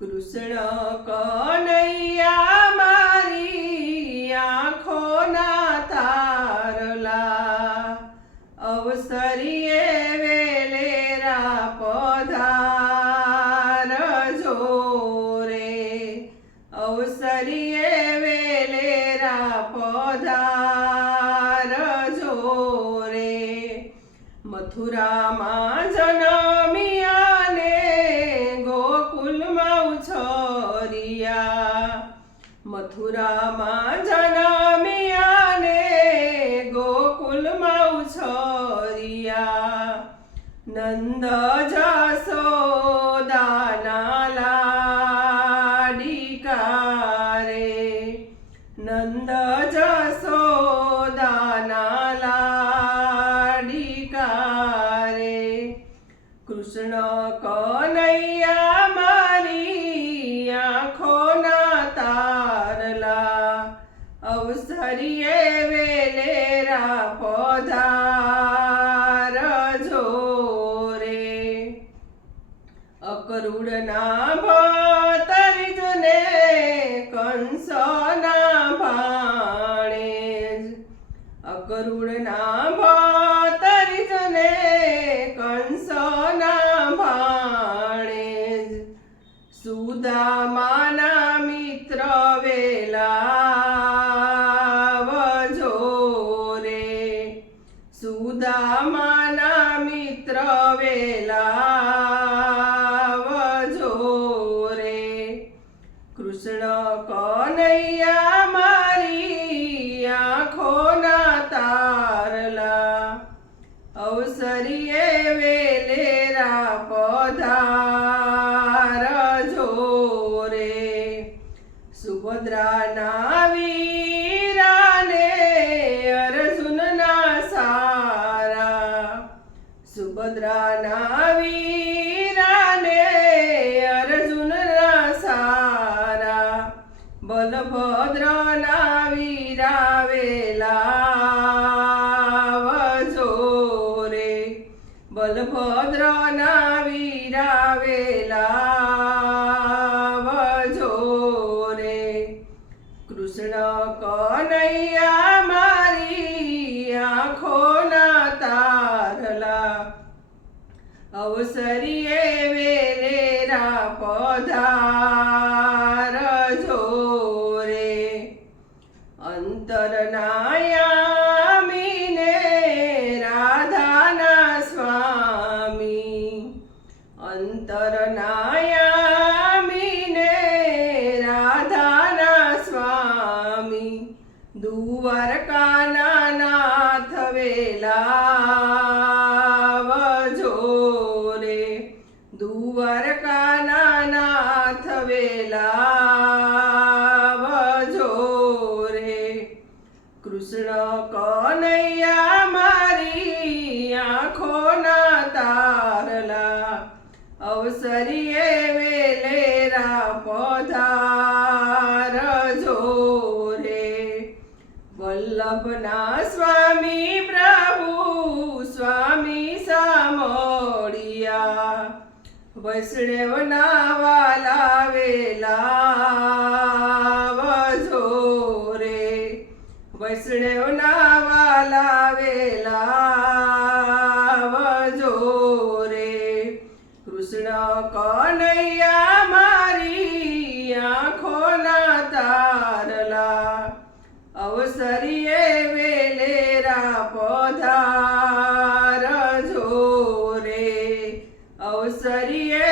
કૃષ્ણ કનૈયા મારી આંખોના તારલા. અવસરીએ વેલેરા પધાર જોરે. અવસરીએ વેલેરા પધાર જોરે. મથુરામાં જનમિયા મથુરામાં જનમિયા ને ગોકુલમાં ઉછરિયા. નંદ જસોદાના લાડીકા રે નંદ જસોદાના લાડીકા રે કૃષ્ણ કનૈયા અવસરીએ વેલેરા પધાર જોરે. અકરુડના ભતરિજને કંસના ભાણેજ અકરુડના ભતરિજને કંસના ભાણે સુદામાના સુદામાના મિત્ર વેલા જોરે કૃષ્ણ કનૈયા મારી આંખોના તારલા અવસરીએ વેલેરા પધાર જોરે સુભદ્રા વીરાને સુભદ્રાના વીરાને અર્જુનના સારા. બલભદ્રના વીરાવેલા જોરે બલભદ્રના વીરાવેલા જોરે કૃષ્ણ કનૈયા મારી આંખોના તારલા અવસરીએ વેલેરા પધાર જોરે. અંતરનાયામીને રાધાના સ્વામી. અંતરનાયામીને વેલેરા પધાર જોરે વલ્લભના સ્વામી પ્રભુ સ્વામી સામળિયા વૈષ્ણવના વાલા વેલા સરીએ વેલેરા પધારજો રે અવસરીએ